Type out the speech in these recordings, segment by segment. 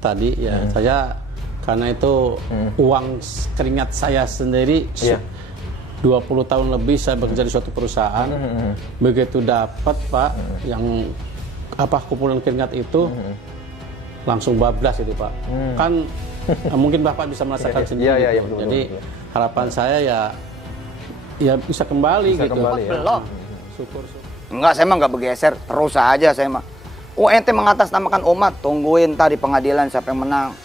tadi ya, saya karena itu uang keringat saya sendiri. 20 tahun lebih saya bekerja di suatu perusahaan. Begitu dapat Pak yang kumpulan keringat itu langsung bablas itu Pak. Kan mungkin Bapak bisa merasakan sendiri. Jadi harapan saya ya bisa kembali gitu. Belum. Syukur. Enggak, saya mah nggak bergeser, terus aja saya mah. ente mengatasnamakan umat, tungguin tadi pengadilan siapa yang menang.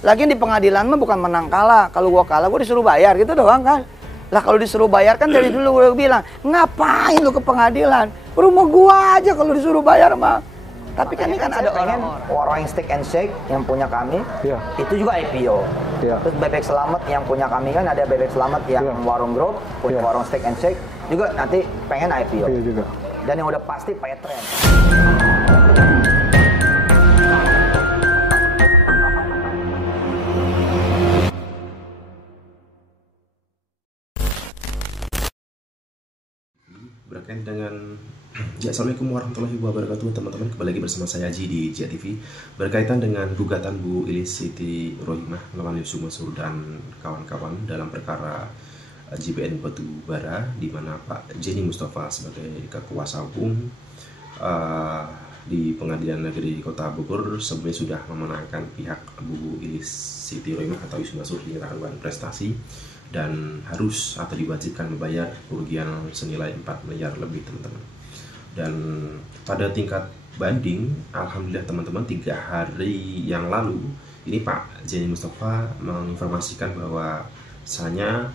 Lagian di pengadilan mah bukan menang kalah. Kalau gua kalah gua disuruh bayar gitu doang kan. Lah kalau disuruh bayar kan dari dulu gua bilang, ngapain lu ke pengadilan? Rumah gua aja kalau disuruh bayar mah. Tapi kan ini kan ada orang Stick and Shake yang punya kami, itu juga IPO. Terus Bebek Selamat yang punya kami kan ada Bebek Selamat yang warung Group, punya warung Stick and Shake, juga nanti pengen IPO. Juga. Dan yang udah pasti Paytrend. Berkaitan dengan Assalamualaikum warahmatullahi wabarakatuh teman-teman, kembali lagi bersama saya Haji di Jia TV. Berkaitan dengan gugatan Bu Ilis Siti Rohimah melawan Yusuf Mansur dan kawan-kawan dalam perkara JBN Batubara, di mana Pak Jenny Mustafa sebagai kuasa hukum di Pengadilan Negeri Kota Bogor sebenarnya sudah memenangkan pihak Bu Ilis Siti Rohimah atau Yusuf Mansur dinyatakan prestasi dan harus atau diwajibkan membayar kerugian senilai 4 miliar lebih teman-teman. Dan pada tingkat banding, alhamdulillah teman-teman, 3 hari yang lalu ini Pak Jenny Mustafa menginformasikan bahwa misalnya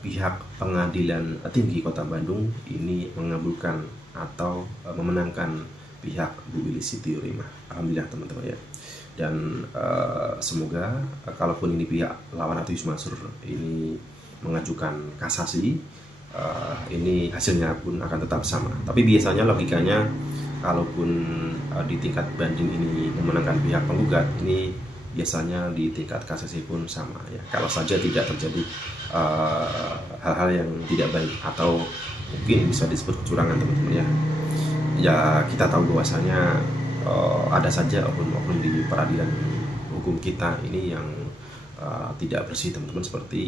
pihak Pengadilan Tinggi Kota Bandung ini mengabulkan atau memenangkan pihak Bu Ilis Siti Rohimah. Alhamdulillah teman-teman ya. Dan semoga kalaupun ini pihak lawan atau Yusuf Mansur ini mengajukan kasasi, ini hasilnya pun akan tetap sama. Tapi biasanya logikanya kalaupun di tingkat banding ini memenangkan pihak penggugat, ini biasanya di tingkat kasasi pun sama ya. Kalau saja tidak terjadi hal-hal yang tidak baik atau mungkin bisa disebut kecurangan teman-teman ya. Ya kita tahu bahwasanya ada saja oknum-oknum di peradilan hukum kita ini yang tidak bersih teman-teman, seperti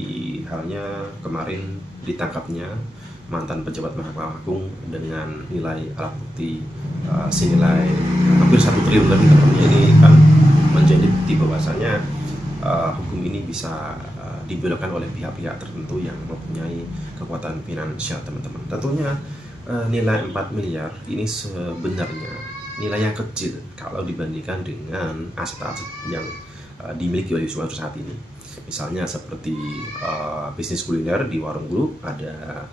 halnya kemarin ditangkapnya mantan pejabat Mahkamah Agung dengan nilai alat bukti senilai hampir 1 triliun lebih teman-teman. Ini kan menjadi bukti bahwasanya hukum ini bisa dibelokkan oleh pihak-pihak tertentu yang mempunyai kekuatan finansial teman-teman. Tentunya nilai 4 miliar ini sebenarnya nilai yang kecil kalau dibandingkan dengan aset-aset yang dimiliki oleh Yusuf Mansur saat ini. Misalnya seperti bisnis kuliner di warung Group, ada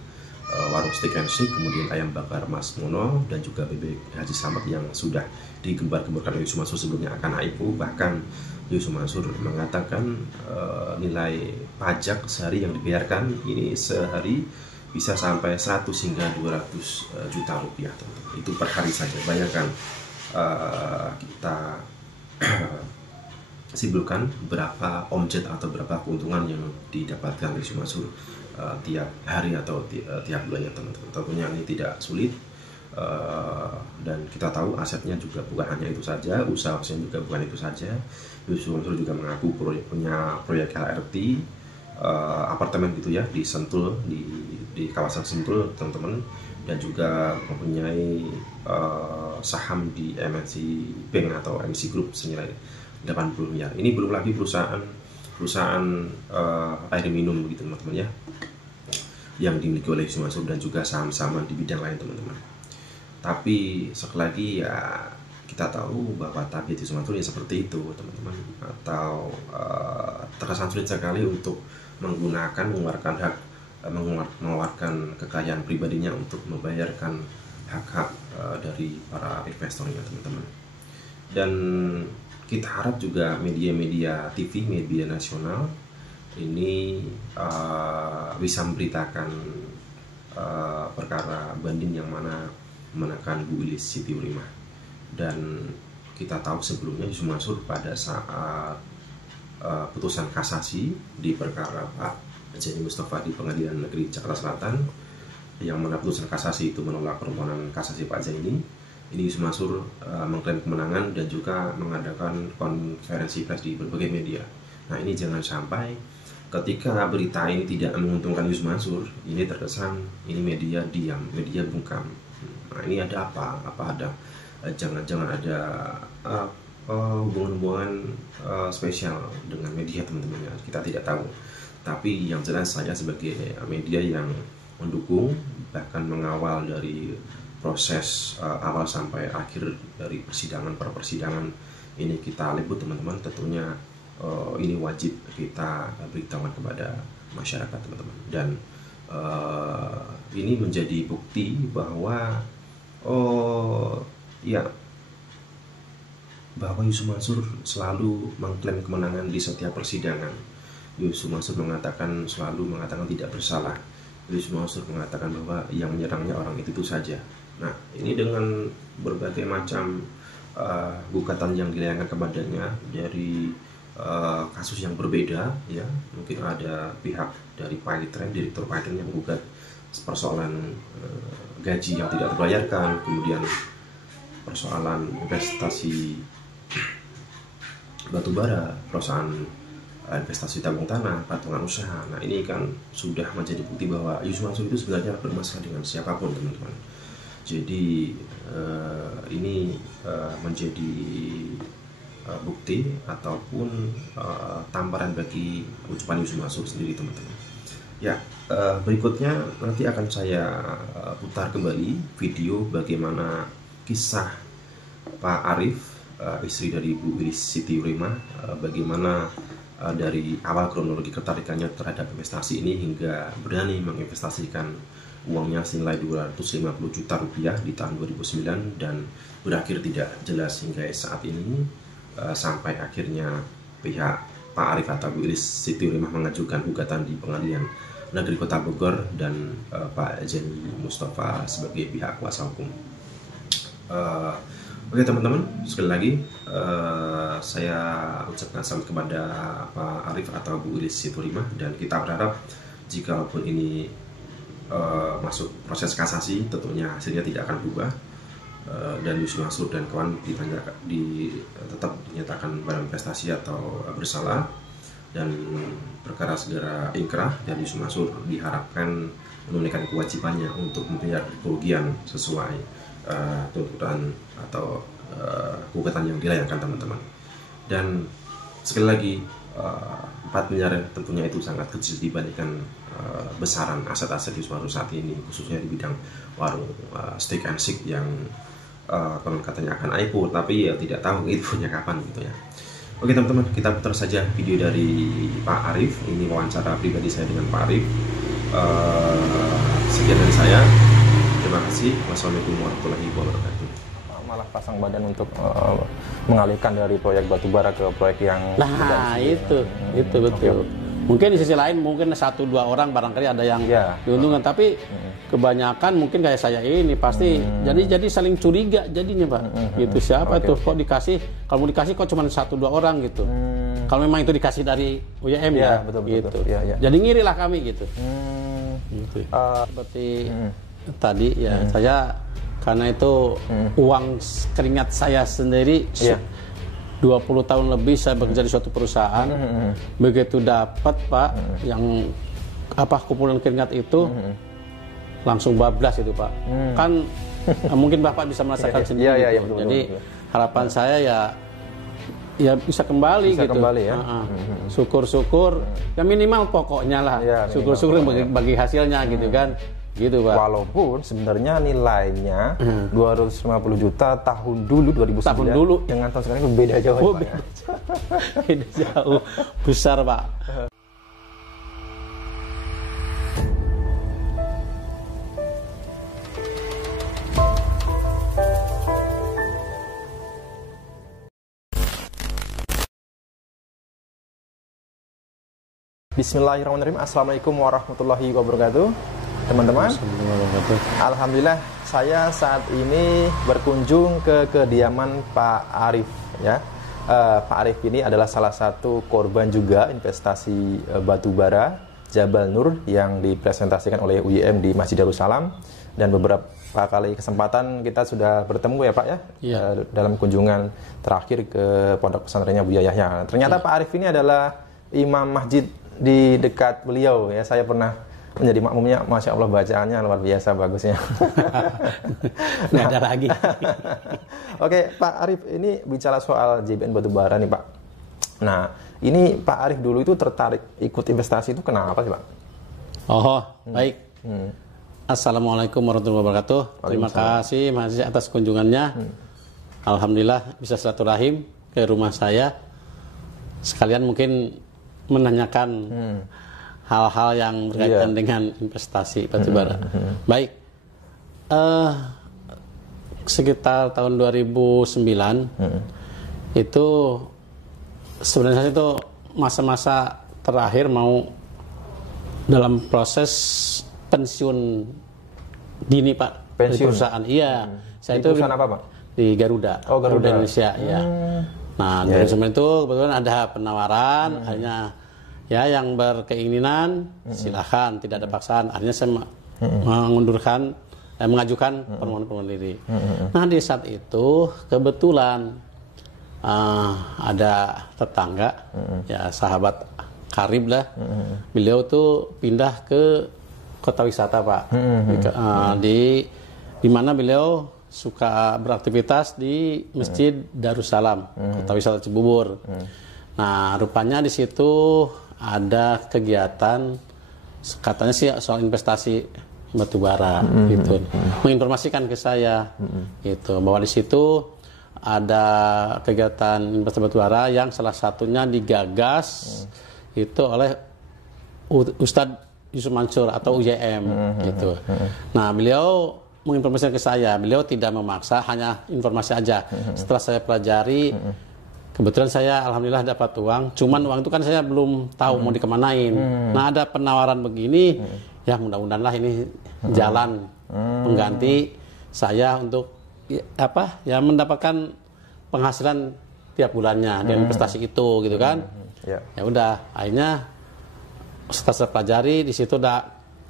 warung Stick and Shake, kemudian ayam bakar Mas Mono, dan juga Bebek Haji Selamat yang sudah digembar-gemborkan oleh Yusuf Mansur sebelumnya akan IPO. Bahkan Yusuf Mansur mengatakan nilai pajak sehari yang dibayarkan ini sehari bisa sampai 100 hingga 200 juta rupiah teman-teman. Itu per hari saja. Bayangkan kita simpulkan berapa omset atau berapa keuntungan yang didapatkan oleh Yusuf Mansur tiap hari atau tiap bulannya teman-teman. Tentunya ini tidak sulit, dan kita tahu asetnya juga bukan hanya itu saja, usahanya juga bukan itu saja. Yusuf Mansur juga mengaku punya proyek LRT apartemen gitu ya di Sentul, di kawasan Sentul teman-teman, dan juga mempunyai saham di MNC Bank atau MNC Group senilai 80 miliar. Ini belum lagi perusahaan air minum gitu teman-teman ya, yang dimiliki oleh Yusuf Mansur, dan juga saham-saham di bidang lain teman-teman. Tapi sekali lagi ya kita tahu bahwa target Yusuf Mansur ya seperti itu teman-teman, atau terkesan sulit sekali untuk mengeluarkan kekayaan pribadinya untuk membayarkan hak-hak dari para investornya teman-teman. Dan kita harap juga media-media TV, media nasional ini bisa memberitakan perkara banding yang mana memenangkan Bu Ilis Siti Rohimah. Dan kita tahu sebelumnya Yusuf Mansur pada saat putusan kasasi di perkara Pak Jenny Mustafa di Pengadilan Negeri Jakarta Selatan, yang mana putusan kasasi itu menolak permohonan kasasi Pak Jenny, ini Yusuf Mansur mengklaim kemenangan dan juga mengadakan konferensi pers di berbagai media. Nah, ini jangan sampai ketika berita ini tidak menguntungkan Yusuf Mansur, ini terkesan ini media diam, media bungkam. Nah, ini ada apa? Apa ada jangan-jangan ada hubungan-hubungan spesial dengan media, teman-teman ya? Kita tidak tahu. Tapi yang jelas saya sebagai media yang mendukung bahkan mengawal dari proses awal sampai akhir dari persidangan per persidangan ini kita liput, teman-teman. Tentunya ini wajib kita beritahukan kepada masyarakat, teman-teman. Dan ini menjadi bukti bahwa bahwa Yusuf Mansur selalu mengklaim kemenangan di setiap persidangan. Yusuf Mansur selalu mengatakan tidak bersalah. Yusuf Mansur mengatakan bahwa yang menyerangnya orang itu saja. Nah, ini dengan berbagai macam gugatan yang dilayangkan kepadanya dari kasus yang berbeda, ya. Mungkin ada pihak dari Pilot direktur Pilot yang menggugat persoalan gaji yang tidak terbayarkan, kemudian persoalan investasi batubara, perusahaan investasi tabung tanah, patungan usaha. Nah, ini kan sudah menjadi bukti bahwa Yusuf Mansur itu sebenarnya bermasalah dengan siapapun, teman-teman. Jadi ini menjadi bukti ataupun tamparan bagi ucapan Yusuf Mansur sendiri, teman-teman. Ya, berikutnya nanti akan saya putar kembali video bagaimana kisah Pak Arief, istri dari Bu Ilis Siti Rohimah, bagaimana dari awal kronologi ketertarikannya terhadap investasi ini hingga berani menginvestasikan uangnya senilai 250 juta rupiah di tahun 2009 dan berakhir tidak jelas hingga saat ini, sampai akhirnya pihak Pak Arief atau Bu Ilis Siti Rohimah mengajukan gugatan di Pengadilan Negeri Kota Bogor dan Pak Jenny Mustafa sebagai pihak kuasa hukum. Oke, teman-teman, sekali lagi saya ucapkan selamat kepada Pak Arief atau Bu Ilis Siti Rohimah, dan kita berharap jikalaupun ini masuk proses kasasi, tentunya hasilnya tidak akan berubah, dan Yusuf Mansur dan kawan tetap dinyatakan berinvestasi atau bersalah, dan perkara segera ingkrah, dan Yusuf Mansur diharapkan menunaikan kewajibannya untuk membayar kerugian sesuai tuntutan atau gugatan yang dilayangkan, teman-teman. Dan sekali lagi 4 miliar tentunya itu sangat kecil dibandingkan besaran aset-aset Yusuf Mansur saat ini, khususnya di bidang warung steak and shake yang konon katanya akan IPO, tapi ya tidak tahu infonya kapan gitu ya. Oke, teman-teman, kita putar saja video dari Pak Arief. Ini wawancara pribadi saya dengan Pak Arief. Sekian dari saya. Terima kasih. Wassalamualaikum warahmatullahi wabarakatuh. Malah pasang badan untuk mengalihkan dari proyek batubara ke proyek yang itu betul. Okay. Mungkin di sisi lain mungkin 1-2 orang barangkali ada yang diuntungkan, tapi kebanyakan mungkin kayak saya ini pasti jadi saling curiga jadinya, Pak. Gitu, siapa tuh kok dikasih, kalau mau dikasih kok cuma 1-2 orang gitu. Kalau memang itu dikasih dari UYM betul, gitu. Ya. Jadi ngiri lah kami gitu. Gitu. Seperti tadi ya, saya karena itu uang keringat saya sendiri 20 tahun lebih saya bekerja di suatu perusahaan. Begitu dapat, Pak, yang kumpulan keringat itu langsung bablas itu, Pak. Kan mungkin Bapak bisa merasakan sendiri. Betul, jadi harapan saya ya bisa kembali gitu. Syukur-syukur ya minimal pokoknya lah. Syukur-syukur bagi hasilnya gitu kan. Gitu, Pak. Walaupun sebenarnya nilainya 250 juta tahun dulu 2009 dengan tahun sekarang itu beda jauh, Pak. Beda jauh, besar, Pak. Bismillahirrahmanirrahim. Assalamualaikum warahmatullahi wabarakatuh. Teman-teman, alhamdulillah saya saat ini berkunjung ke kediaman Pak Arief ya. Pak Arief ini adalah salah satu korban juga investasi batubara Jabal Nur yang dipresentasikan oleh UYM di Masjid Darussalam, dan kali kesempatan kita sudah bertemu ya Pak ya, dalam kunjungan terakhir ke Pondok Pesantrennya Buya Yahya. Ternyata Pak Arif ini adalah imam masjid di dekat beliau ya. Saya pernah menjadi makmumnya, Masya Allah bacaannya luar biasa bagusnya. Nggak ada lagi. Oke Pak Arif, ini bicara soal JBN batubara nih Pak. Nah ini Pak Arif dulu itu tertarik ikut investasi itu kenapa sih Pak? Oh baik. Assalamualaikum warahmatullahi wabarakatuh. Terima kasih Mas atas kunjungannya. Alhamdulillah bisa silaturahim ke rumah saya. Sekalian mungkin menanyakan hal-hal yang berkaitan dengan investasi batubara. Baik, sekitar tahun 2009 itu sebenarnya itu masa-masa terakhir mau dalam proses pensiun dini Pak. Pensiun? Dari perusahaan. Iya, saya di itu perusahaan apa Pak? Di Garuda. Oh Garuda Indonesia. Ya. Nah, dari zaman itu kebetulan ada penawaran, hanya ya yang berkeinginan silahkan, tidak ada paksaan. Akhirnya saya mengajukan permohonan diri. Nah di saat itu kebetulan ada tetangga, ya sahabat karib lah, beliau tuh pindah ke kota wisata Pak, di mana beliau suka beraktivitas di Masjid Darussalam, kota wisata Cibubur. Nah rupanya di situ ada kegiatan katanya sih soal investasi batubara gitu, menginformasikan ke saya gitu bahwa di situ ada kegiatan investasi batubara yang salah satunya digagas itu oleh Ustadz Yusuf Mansur atau UYM gitu. Nah beliau menginformasikan ke saya, beliau tidak memaksa, hanya informasi aja. Setelah saya pelajari, kebetulan saya alhamdulillah dapat uang, cuman uang itu kan saya belum tahu mau dikemanain. Nah ada penawaran begini, ya mudah-mudahan lah ini jalan pengganti saya untuk ya mendapatkan penghasilan tiap bulannya dari investasi itu gitu kan. Ya udah, akhirnya setelah saya pelajari di situ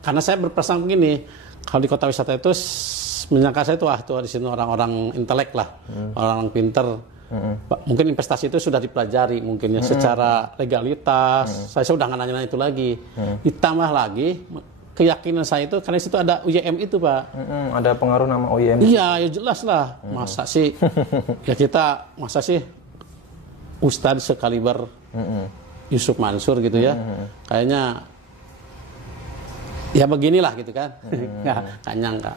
karena saya berpesan begini, kalau di kota wisata itu menyangka saya tuh di sini orang-orang intelek lah, orang-orang pinter. Mungkin investasi itu sudah dipelajari mungkin ya secara legalitas. Saya sudah nggak nanya itu lagi. Ditambah lagi keyakinan saya itu karena situ ada UYM itu Pak. Ada pengaruh nama UYM. Iya, ya jelas lah. Masa sih masa sih Ustadz sekaliber Yusuf Mansur gitu ya. Kayaknya ya beginilah gitu kan. Nggak nyangka.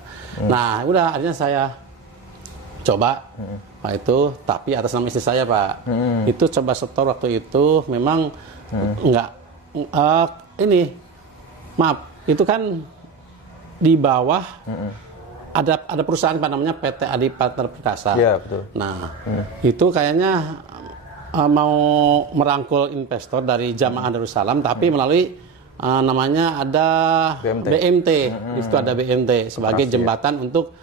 Nah, udah akhirnya saya coba Pak itu, tapi atas nama istri saya Pak. Itu coba setor waktu itu memang maaf, itu kan di bawah ada perusahaan Pak namanya PT Adi Partner Perkasa. Iya, betul. Nah, itu kayaknya mau merangkul investor dari Jamaah Darussalam tapi melalui namanya ada BMT. Di situ ada BMT sebagai jembatan untuk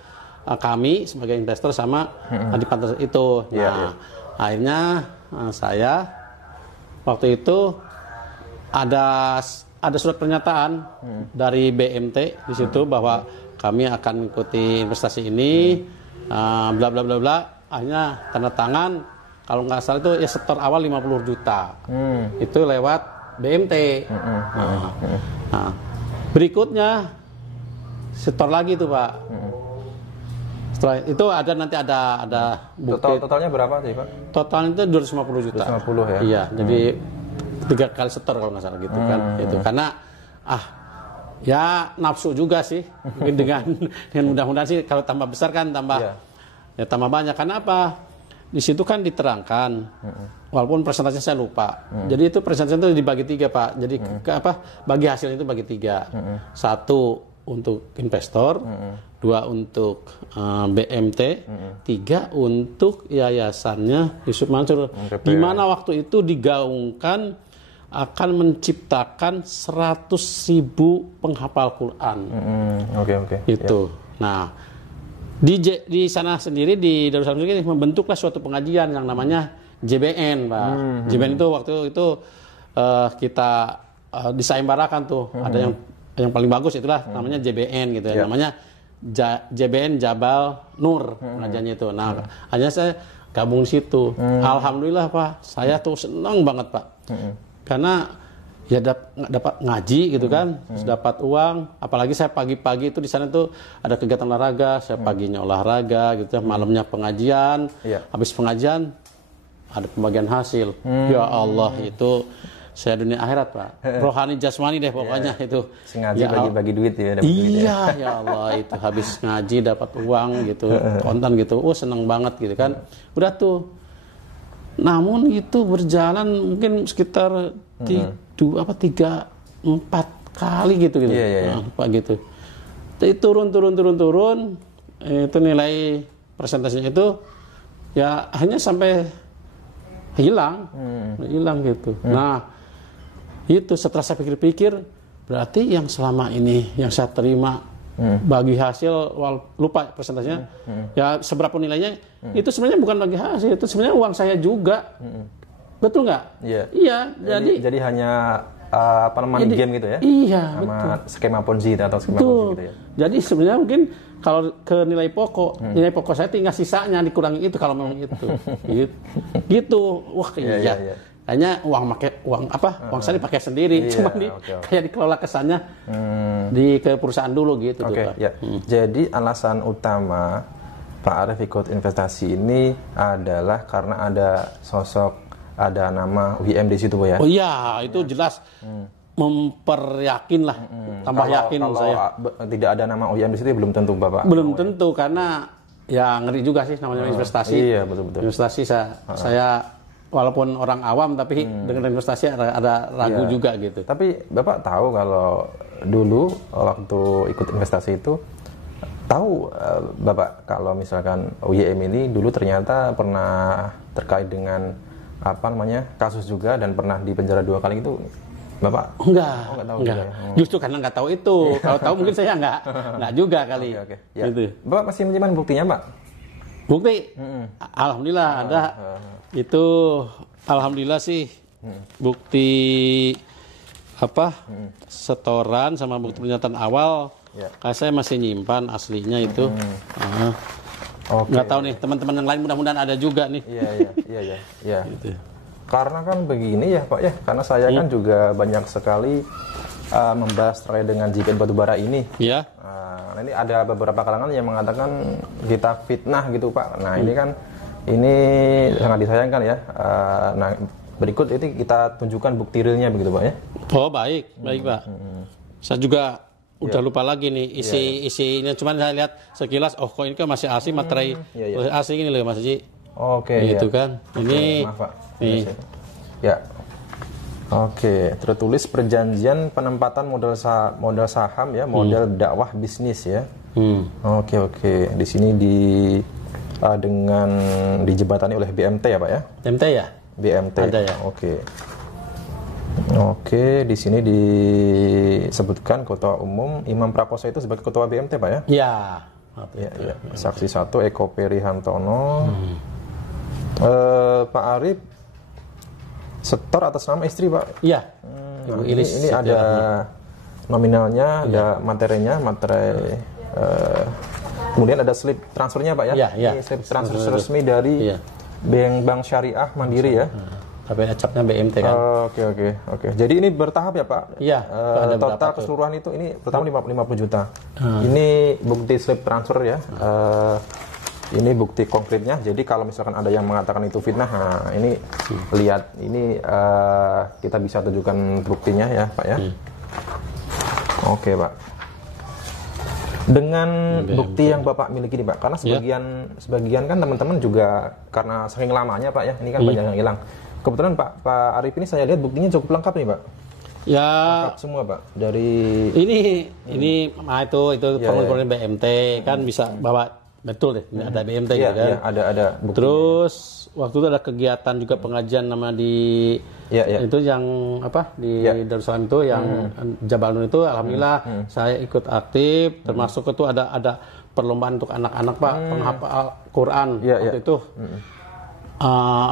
kami sebagai investor sama Adi Partner itu. Nah, akhirnya saya waktu itu ada surat pernyataan dari BMT di situ bahwa kami akan mengikuti investasi ini, bla bla bla bla. Akhirnya tanda tangan, kalau nggak salah itu ya setor awal 50 juta. Itu lewat BMT. Nah, berikutnya setor lagi tuh Pak. Setelah itu ada bukti. Totalnya berapa sih Pak? Totalnya itu 250 juta. 250 ya? Iya, jadi 3 kali setor kalau nggak salah gitu kan. Itu karena ya nafsu juga sih. Mungkin dengan mudah-mudahan sih kalau tambah besar kan tambah banyak. Karena apa? Di situ kan diterangkan, walaupun presentasinya saya lupa. Jadi itu presentasi itu dibagi 3 Pak. Jadi bagi hasil itu bagi 3. 1 untuk investor, 2 untuk BMT, 3 untuk yayasannya Yusuf Mansur. Di mana waktu itu digaungkan akan menciptakan 100.000 penghafal Quran. Oke. Itu. Nah, di sana sendiri di Darussalam sendiri membentuklah suatu pengajian yang namanya JBN, Pak. JBN itu waktu itu kita disayembarakan tuh. Ada yang paling bagus itulah namanya JBN gitu ya. Namanya JBN Jabal Nur pengajiannya itu. Nah, hanya saya gabung di situ. Alhamdulillah Pak, saya tuh senang banget Pak. Karena ya dapat ngaji gitu kan, dapat uang. Apalagi saya pagi-pagi itu di sana tuh ada kegiatan olahraga. Saya paginya olahraga gitu, malamnya pengajian. Habis pengajian ada pembagian hasil. Ya Allah, itu saya dunia akhirat Pak. Rohani jasmani deh pokoknya itu. Sengaja Ya bagi-bagi duit ya. Dapat duit iya ya Allah, itu habis ngaji dapat uang gitu, kontan gitu. Seneng banget gitu kan. Udah tuh. Namun itu berjalan mungkin sekitar 3-4 kali gitu. Pak gitu. Jadi turun. Itu nilai presentasinya itu ya hanya sampai hilang gitu. Nah, itu setelah saya pikir-pikir, berarti yang selama ini yang saya terima bagi hasil, lupa presentasinya, ya seberapa nilainya, itu sebenarnya bukan bagi hasil, itu sebenarnya uang saya juga. Betul nggak? Iya. Jadi hanya money game gitu ya? Iya, sama betul. skema Ponzi atau skema Ponzi gitu ya? Jadi sebenarnya mungkin kalau ke nilai pokok saya tinggal sisanya dikurangi itu kalau memang itu. gitu. Wah, iya. Hanya uang saya dipakai sendiri, cuma kayak dikelola kesannya di ke perusahaan dulu gitu. Jadi alasan utama Pak Arief ikut investasi ini adalah karena ada nama UIM di situ, Bu ya? Oh iya, itu jelas memperyakin lah, tambah yakin saya. Tidak ada nama UIM di situ belum tentu Bapak. Belum tentu karena ya ngeri juga sih namanya investasi. Iya, betul. Investasi saya walaupun orang awam tapi dengan investasi ada ragu juga gitu. Tapi Bapak tahu kalau dulu waktu ikut investasi itu tahu Bapak kalau misalkan UIM ini dulu ternyata pernah terkait dengan kasus juga dan pernah dipenjara 2 kali itu Bapak? Enggak. Tahu juga ya? Justru karena nggak tahu itu. Kalau tahu mungkin saya nggak juga kali. Oke. Ya. Gitu. Bapak masih menyimpan buktinya Pak? Bukti? Alhamdulillah ada. Itu alhamdulillah sih bukti setoran sama bukti pernyataan awal. Kayak saya masih nyimpan aslinya itu. Nggak tahu nih teman-teman yang lain mudah-mudahan ada juga nih. Iya. Gitu. Karena kan begini ya Pak ya, karena saya kan juga banyak sekali membahas terkait dengan JBN Batubara ini. Iya. Nah, ini ada beberapa kalangan yang mengatakan kita fitnah gitu Pak. Nah ini sangat disayangkan ya. Nah berikut ini kita tunjukkan bukti realnya begitu Pak ya. Oh baik Pak. Saya juga udah lupa lagi nih isinya, cuman saya lihat sekilas, kok ini kan masih asli materai asli ini loh Mas Haji. Gitu kan. Ini maaf Pak. Ya. Oke, tertulis perjanjian penempatan modal saham ya, modal dakwah bisnis ya. Oke. Di sini dengan dijebatani oleh BMT ya Pak ya? BMT ya? BMT. Ada ya. Oke, di sini disebutkan Ketua Umum Imam Prakoso itu sebagai Ketua BMT Pak ya? Iya. Saksi 1 Eko Perihantono. Pak Arief setor atas nama istri Pak? Iya. Ini ada nominalnya, ada materinya, kemudian ada slip transfernya Pak ya? Ini slip transfer resmi dari Bank Syariah Mandiri ya? Tapi capnya BMT kan? Oke. Jadi ini bertahap ya Pak? Iya. Total keseluruhan itu ini pertama 50 juta. Ini bukti slip transfer ya. Ini bukti konkretnya. Jadi kalau misalkan ada yang mengatakan itu fitnah, ini lihat ini kita bisa tunjukkan buktinya ya Pak ya. Oke Pak. Dengan bukti yang Bapak miliki nih Pak, karena sebagian kan teman-teman juga karena saking lamanya Pak ya, ini kan banyak yang hilang. Kebetulan Pak Arief ini saya lihat buktinya cukup lengkap nih Pak. Ya. Lengkap semua Pak. Dari ini itu formulir BMT kan bisa bawa betul deh. Ada BMT gitu kan. Iya, ada buktinya. Terus waktu itu ada kegiatan juga pengajian nama di itu yang di Darussalam itu yang Jabal Nur itu alhamdulillah saya ikut aktif, termasuk itu ada perlombaan untuk anak-anak Pak, penghafal Quran waktu itu.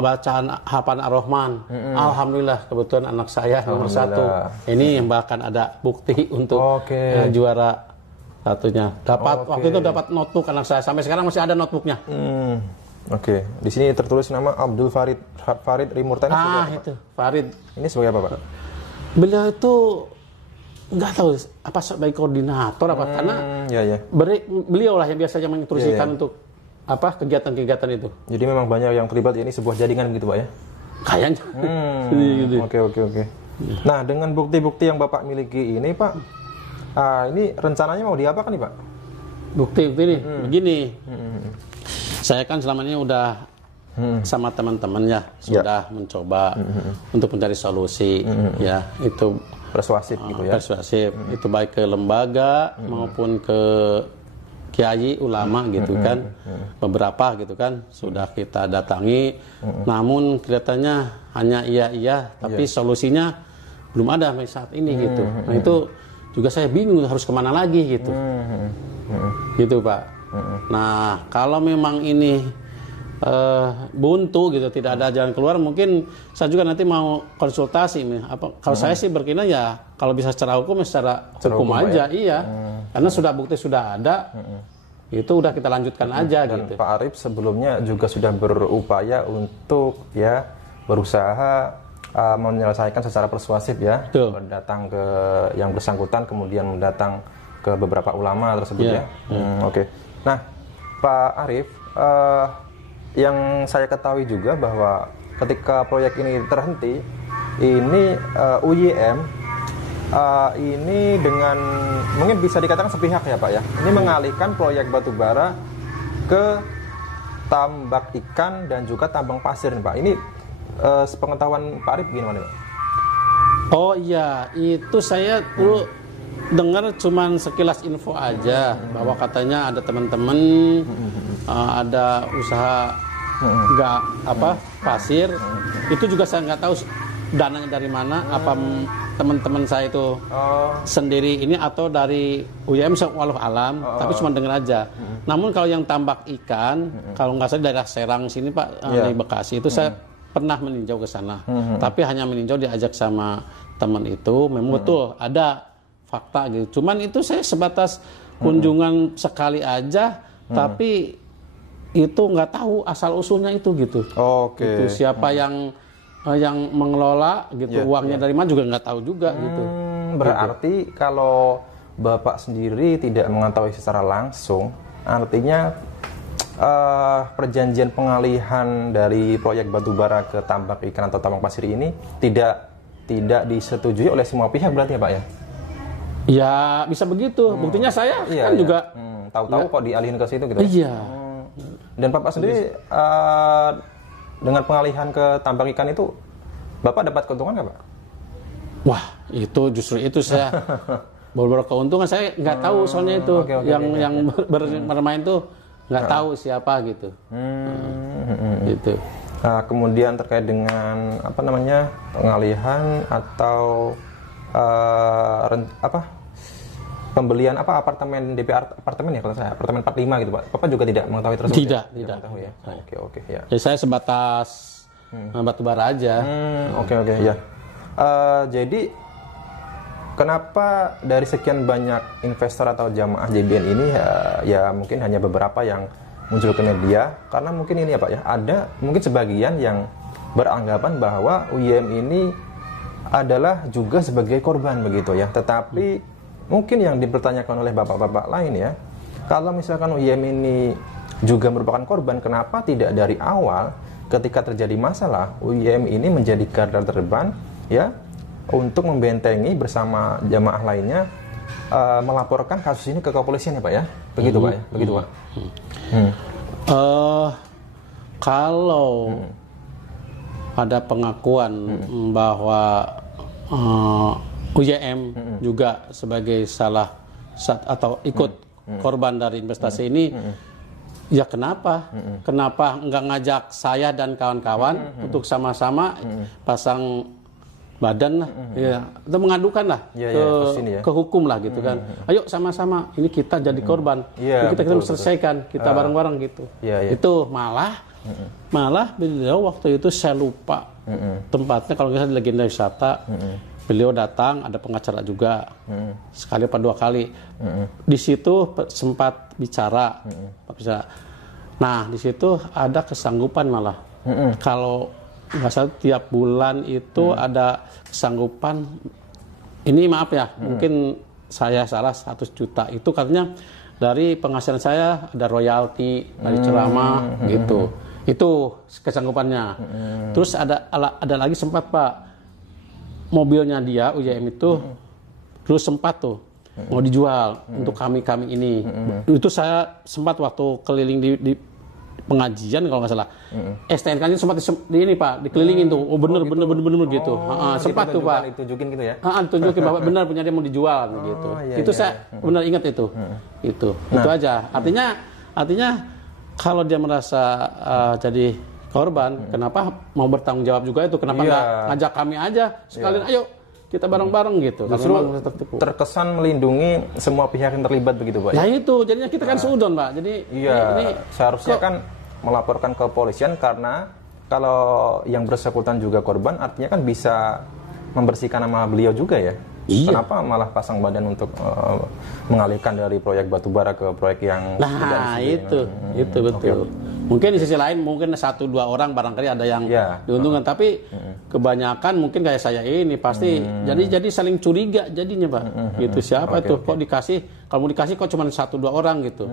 Bacaan hafalan Ar-Rahman. Alhamdulillah kebetulan anak saya nomor 1. Ini bahkan ada bukti untuk juara satunya. Dapat waktu itu dapat notebook anak saya. Sampai sekarang masih ada notebooknya. Oke. Di sini tertulis nama Abdul Farid Rimurtani. Itu Farid. Ini sebagai apa, Pak? Beliau itu nggak tahu apa sebagai koordinator apa karena beliau lah yang biasanya menginstruksikan untuk apa kegiatan-kegiatan itu. Jadi memang banyak yang terlibat, ini sebuah jaringan gitu, Pak ya? Kayaknya. Oke. Nah, dengan bukti-bukti yang Bapak miliki ini, Pak, ini rencananya mau diapakan nih, Pak? Bukti ini begini. Saya kan selama ini udah sama teman-teman ya sudah mencoba untuk mencari solusi ya itu persuasif gitu ya. Persuasif itu baik ke lembaga maupun ke kiai ulama gitu kan. Beberapa gitu kan sudah kita datangi namun kelihatannya hanya iya tapi solusinya belum ada sampai saat ini gitu. Nah itu juga saya bingung harus kemana lagi gitu. Gitu Pak. Nah kalau memang ini buntu gitu tidak ada jalan keluar mungkin saya juga nanti mau konsultasi kalau saya sih berkina ya kalau bisa secara hukum secara hukum aja ya. Karena sudah bukti sudah ada itu udah kita lanjutkan aja. Dan gitu. Pak Arif sebelumnya juga sudah berupaya untuk ya berusaha menyelesaikan secara persuasif ya. Datang ke yang bersangkutan kemudian datang ke beberapa ulama tersebut ya. Oke. Nah Pak Arif yang saya ketahui juga bahwa ketika proyek ini terhenti, ini UYM ini dengan mungkin bisa dikatakan sepihak ya Pak ya. Ini mengalihkan proyek batubara ke tambak ikan dan juga tambang pasir nih Pak. Ini sepengetahuan Pak Arif gimana Pak? Oh iya, itu saya dulu dengar cuman sekilas info aja bahwa katanya ada teman-teman ada usaha pasir itu juga saya nggak tahu dananya dari mana apa teman-teman saya itu sendiri ini atau dari UYM walau alam tapi cuma dengar aja. Namun kalau yang tambak ikan kalau nggak salah daerah Serang sini Pak di Bekasi itu saya pernah meninjau ke sana tapi hanya meninjau diajak sama teman itu memang betul ada fakta gitu. Cuman itu saya sebatas kunjungan sekali aja tapi itu nggak tahu asal usulnya itu gitu. Gitu. Siapa yang mengelola gitu uangnya dari mana juga nggak tahu juga gitu. Berarti kalau Bapak sendiri tidak mengetahui secara langsung, artinya perjanjian pengalihan dari proyek batubara ke tambak ikan atau tambang pasir ini tidak disetujui oleh semua pihak berarti ya Pak ya? Ya bisa begitu. Buktinya saya kan juga tahu-tahu kok dialihin ke situ gitu. Iya. Dan Bapak sendiri dengan pengalihan ke tambang ikan itu Bapak dapat keuntungan nggak Pak? Wah itu justru itu saya beberapa keuntungan saya nggak tahu soalnya itu yang bermain tuh nggak tahu siapa gitu. Gitu. Nah, kemudian terkait dengan pengalihan atau pembelian apartemen DP apartemen ya kalau saya apartemen 45 gitu Pak. Bapak juga tidak mengetahui tersebut? Tidak tahu ya. Oke ya. Jadi saya sebatas batubara aja. Oke ya. Jadi kenapa dari sekian banyak investor atau jamaah JBN ini ya mungkin hanya beberapa yang muncul ke media karena mungkin ini ya Pak ya ada mungkin sebagian yang beranggapan bahwa UYM ini adalah juga sebagai korban begitu ya. Tetapi mungkin yang dipertanyakan oleh bapak-bapak lain ya, kalau misalkan UYM ini juga merupakan korban, kenapa tidak dari awal ketika terjadi masalah UYM ini menjadi garda terdepan ya untuk membentengi bersama jamaah lainnya melaporkan kasus ini ke kepolisian ya Pak ya, begitu Pak ya, begitu Pak. Kalau ada pengakuan bahwa UYM juga sebagai salah atau ikut korban dari investasi ini, ya kenapa nggak ngajak saya dan kawan-kawan untuk sama-sama pasang badan lah, ya, atau mengadukan lah ke hukum lah gitu kan. Ayo sama-sama ini kita jadi korban, kita selesaikan kita bareng-bareng gitu. Itu malah beliau waktu itu saya lupa tempatnya kalau nggak salah di Legenda Wisata. beliau datang, ada pengacara juga, sekali apa 2 kali. Di situ sempat bicara. Nah, di situ ada kesanggupan malah. Kalau nggak salah tiap bulan itu ada kesanggupan. Ini maaf ya, mungkin saya salah 100 juta itu katanya dari penghasilan saya ada royalti dari ceramah gitu. Itu kesanggupannya. Terus ada lagi sempat Pak, mobilnya dia UYM itu terus sempat tuh mau dijual untuk kami ini. Itu saya sempat waktu keliling di pengajian kalau nggak salah. STNK-nya sempat di ini Pak, dikelilingin tuh. Oh bener gitu. Sempat tuh Pak. Ditunjukin gitu ya. Tunjukin Bapak benar punya dia mau dijual gitu. Itu saya benar ingat itu. Itu aja. Artinya kalau dia merasa jadi korban, kenapa mau bertanggung jawab juga itu? Kenapa nggak ngajak kami aja sekalian? Ayo kita bareng-bareng gitu. Justru terkesan melindungi semua pihak yang terlibat begitu Pak. Ya itu, jadinya kita kan seudon Pak. Jadi ini seharusnya kan melaporkan ke kepolisian, karena kalau yang bersangkutan juga korban, artinya kan bisa membersihkan nama beliau juga ya. Kenapa malah pasang badan untuk mengalihkan dari proyek batubara ke proyek yang itu betul. Mungkin di sisi lain mungkin 1-2 orang barangkali ada yang diuntungkan, tapi kebanyakan mungkin kayak saya ini pasti jadi saling curiga jadinya Pak. Gitu siapa itu kok dikasih, kalau mau dikasih kok cuma 1-2 orang gitu.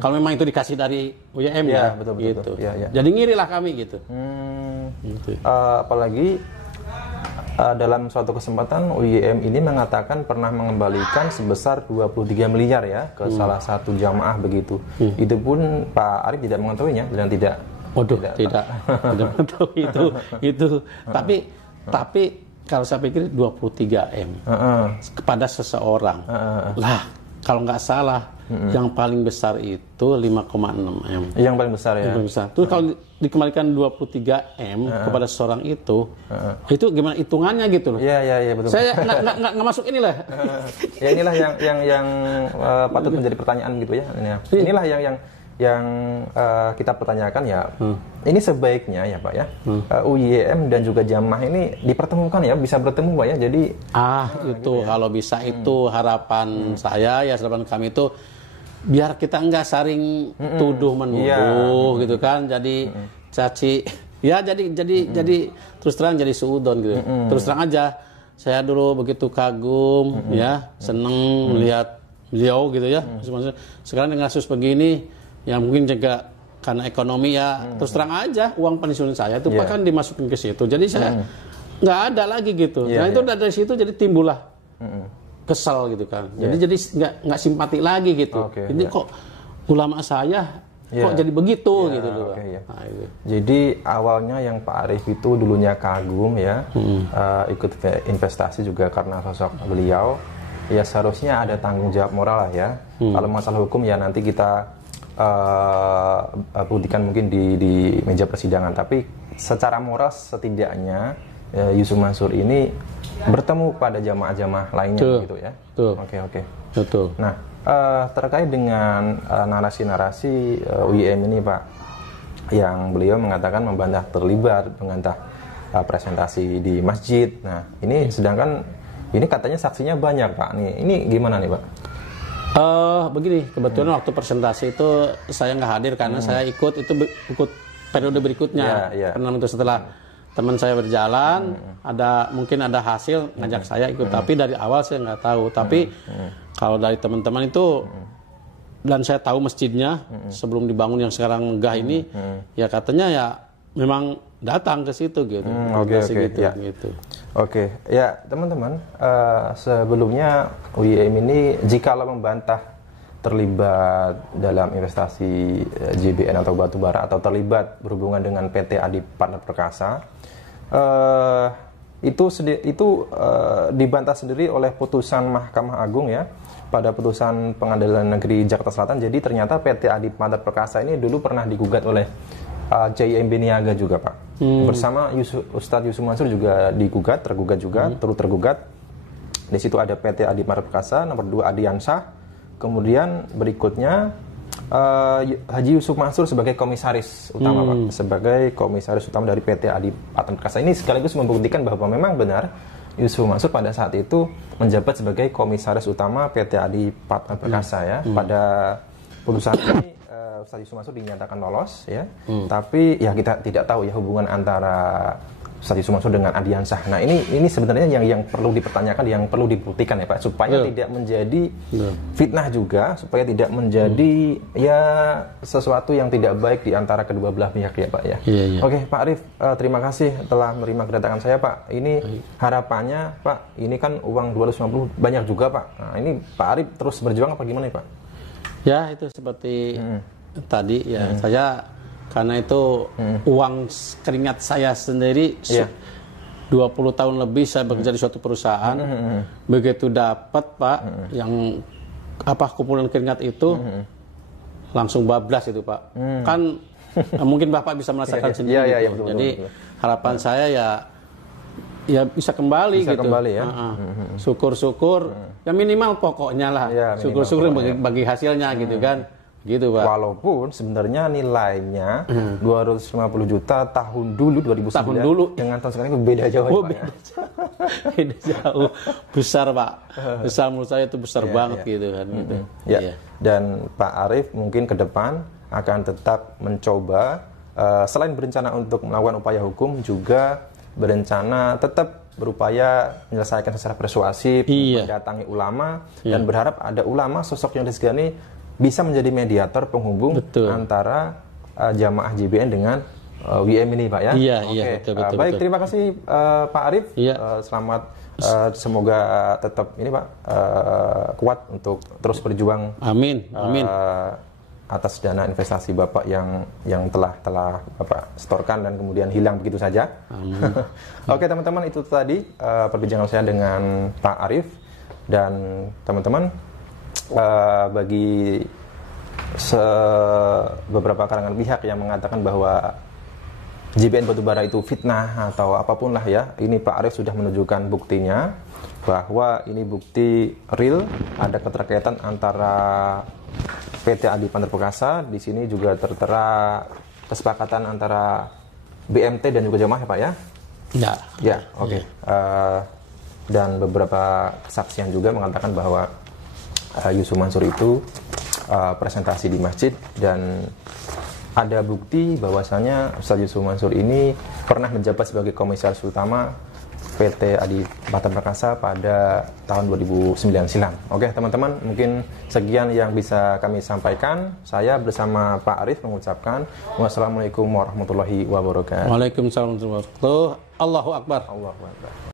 Kalau memang itu dikasih dari UYM betul. Gitu. Jadi ngiri lah kami gitu. Gitu. Apalagi dalam suatu kesempatan UYM ini mengatakan pernah mengembalikan sebesar 23 miliar ya ke salah satu jamaah begitu. Itu pun Pak Arif tidak mengetahuinya dan tidak. Waduh, tidak mengetahui itu. Tapi kalau saya pikir 23 M kepada seseorang. Lah, kalau nggak salah yang paling besar itu 5,6 M. Yang paling besar ya. Yang paling besar. Terus kalau dikembalikan 23 M kepada seorang itu gimana hitungannya gitu loh? Iya betul. Saya nggak masuk inilah. Ya inilah yang patut menjadi pertanyaan gitu ya. Inilah yang kita pertanyakan ya. Ini sebaiknya ya Pak ya, UYM dan juga jamaah ini dipertemukan ya, bisa bertemu Pak ya. Jadi itu ya. Kalau bisa itu harapan saya ya, harapan kami itu biar kita nggak saring tuduh menuduh gitu kan. Jadi caci ya, jadi terus terang jadi seudon gitu. Terus terang aja, saya dulu begitu kagum ya, seneng melihat beliau gitu ya. Sekarang dengan kasus begini yang mungkin juga karena ekonomi ya, terus terang aja uang pensiun saya itu bahkan dimasukin ke situ. Jadi saya nggak ada lagi gitu. Nah itu dari situ jadi timbullah kesal gitu kan. Jadi nggak simpati lagi gitu. Ini kok ulama saya kok jadi begitu gitu loh. Nah, itu. Jadi awalnya yang Pak Arif itu dulunya kagum ya, ikut investasi juga karena sosok beliau. Ya seharusnya ada tanggung jawab moral lah ya. Kalau masalah hukum ya nanti kita buktikan mungkin di meja persidangan. Tapi secara moral setidaknya Yusuf Mansur ini bertemu pada jamaah-jamaah lainnya gitu ya. Oke. Betul. Nah, terkait dengan narasi-narasi UYM ini Pak, yang beliau mengatakan membantah terlibat, membantah presentasi di masjid. Nah, ini sedangkan ini katanya saksinya banyak Pak. Ini gimana nih Pak? Begini, kebetulan waktu presentasi itu saya nggak hadir karena saya ikut periode berikutnya. Karena itu setelah teman saya berjalan, mungkin ada hasil ngajak saya ikut, tapi dari awal saya nggak tahu. Tapi kalau dari teman-teman itu, dan saya tahu masjidnya sebelum dibangun yang sekarang megah ini, ya katanya ya memang datang ke situ gitu. Oke, ya teman-teman, sebelumnya UYM ini jikalau membantah terlibat dalam investasi JBN atau batubara atau terlibat berhubungan dengan PT Adi Partner Perkasa, itu dibantah sendiri oleh putusan Mahkamah Agung ya, pada putusan Pengadilan Negeri Jakarta Selatan. Jadi ternyata PT Adi Partner Perkasa ini dulu pernah digugat oleh JIMB Niaga juga Pak, bersama Ustadz Yusuf Mansur juga tergugat juga, turut tergugat. Di situ ada PT Adi Partner Perkasa, nomor 2 Adiansah, kemudian berikutnya Haji Yusuf Mansur sebagai komisaris utama Pak, sebagai komisaris utama dari PT Adi Partner Perkasa. Ini sekaligus membuktikan bahwa memang benar Yusuf Mansur pada saat itu menjabat sebagai Komisaris Utama PT Adi Patma Perkasa ya. Pada putusan ini Ustaz Yusuf Mansur dinyatakan lolos ya. Tapi ya kita tidak tahu ya hubungan antara Ustaz Yusuf Mansur dengan Adiansah. Nah ini sebenarnya yang perlu dipertanyakan, yang perlu dibuktikan ya Pak, supaya tidak menjadi fitnah juga, supaya tidak menjadi ya sesuatu yang tidak baik di antara kedua belah pihak ya Pak ya. Oke Pak Arif, terima kasih telah menerima kedatangan saya Pak. Ini harapannya Pak, ini kan uang 250 banyak juga Pak. Nah ini Pak Arif terus berjuang apa gimana Pak? Ya itu seperti tadi ya, saya karena itu uang keringat saya sendiri 20 tahun lebih saya bekerja di suatu perusahaan. Begitu dapat Pak yang kumpulan keringat itu langsung bablas itu Pak. Kan mungkin Bapak bisa merasakan sendiri gitu. Betul, jadi harapan saya ya bisa kembali gitu. Ya. Syukur-syukur ya minimal pokoknya lah. Syukur-syukur bagi hasilnya gitu kan. Gitu Pak. Walaupun sebenarnya nilainya 250 juta tahun dulu 2009 dengan tahun sekarang itu beda jauh Pak, beda, beda jauh. Besar Pak. Besar menurut saya itu besar banget gitu kan gitu. Dan Pak Arif mungkin ke depan akan tetap mencoba selain berencana untuk melakukan upaya hukum, juga berencana tetap berupaya menyelesaikan secara persuasif, mendatangi ulama dan berharap ada ulama sosok yang disegani bisa menjadi mediator penghubung antara jamaah JBN dengan WM ini Pak ya. Betul. Baik, terima kasih Pak Arif. Selamat, semoga tetap ini Pak kuat untuk terus berjuang. Amin. Atas dana investasi Bapak yang telah Bapak setorkan dan kemudian hilang begitu saja. Oke teman-teman, itu tadi perbincangan saya dengan Pak Arif. Dan teman-teman, bagi beberapa kalangan pihak yang mengatakan bahwa JBN Batubara itu fitnah atau apapun lah ya, ini Pak Arif sudah menunjukkan buktinya bahwa ini bukti real, ada keterkaitan antara PT Adi Patma Perkasa. Di sini juga tertera kesepakatan antara BMT dan juga jamaah ya Pak ya. Oke. Dan beberapa kesaksian juga mengatakan bahwa Yusuf Mansur itu presentasi di masjid, dan ada bukti bahwasanya Ustaz Yusuf Mansur ini pernah menjabat sebagai Komisaris Utama PT Adi Patma Perkasa pada tahun 2009 silam. Oke teman-teman, mungkin sekian yang bisa kami sampaikan. Saya bersama Pak Arif mengucapkan wassalamualaikum warahmatullahi wabarakatuh. Waalaikumsalam warahmatullahi wabarakatuh. Allahu Akbar.